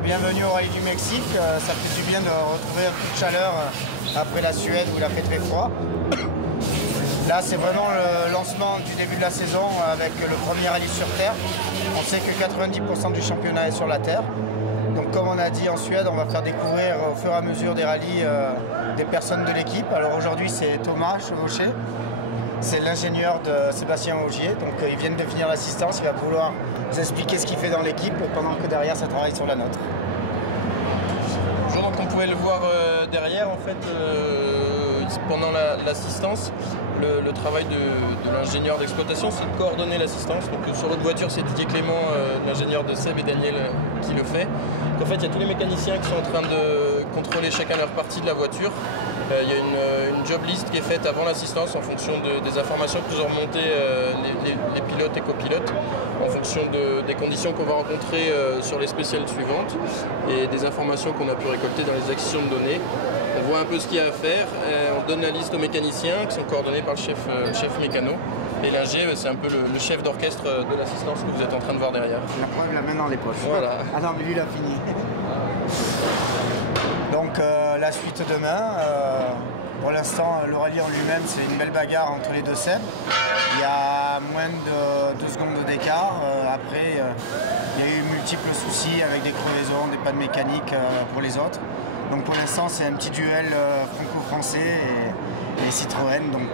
Bienvenue au Rallye du Mexique. Ça fait du bien de retrouver un peu de chaleur après la Suède où il a fait très froid. Là, c'est vraiment le lancement du début de la saison avec le premier rallye sur terre. On sait que 90% du championnat est sur la terre. Donc comme on a dit en Suède, on va faire découvrir au fur et à mesure des rallyes des personnes de l'équipe. Alors aujourd'hui, c'est Thomas Chevauché. C'est l'ingénieur de Sébastien Ogier, donc ils viennent de finir l'assistance, il va vouloir nous expliquer ce qu'il fait dans l'équipe pendant que derrière ça travaille sur la nôtre. Bonjour, donc on pouvait le voir derrière en fait pendant l'assistance. Le travail de l'ingénieur d'exploitation, c'est de coordonner l'assistance. Donc sur l'autre voiture, c'est Didier Clément, l'ingénieur de Seb et Daniel qui le fait. Donc, en fait, il y a tous les mécaniciens qui sont en train de contrôler chacun leur partie de la voiture. Il y a une job list qui est faite avant l'assistance en fonction des informations que nous ont remontées les pilotes et copilotes, en fonction des conditions qu'on va rencontrer sur les spéciales suivantes et des informations qu'on a pu récolter dans les actions de données. On voit un peu ce qu'il y a à faire, on donne la liste aux mécaniciens qui sont coordonnés par le chef mécano. Et l'ingé, c'est un peu le chef d'orchestre de l'assistance que vous êtes en train de voir derrière. La preuve, la main dans les poches. Voilà. Ah non, mais lui, il a fini. Donc la suite demain. Pour l'instant, le rallye en lui-même, c'est une belle bagarre entre les deux scènes. Il y a moins de 2 secondes d'écart. Après, il y a eu multiples soucis avec des crevaisons, des pannes mécaniques pour les autres. Donc pour l'instant, c'est un petit duel franco-français et Citroën. Donc,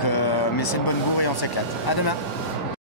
mais c'est une bonne bourre et on s'éclate. À demain.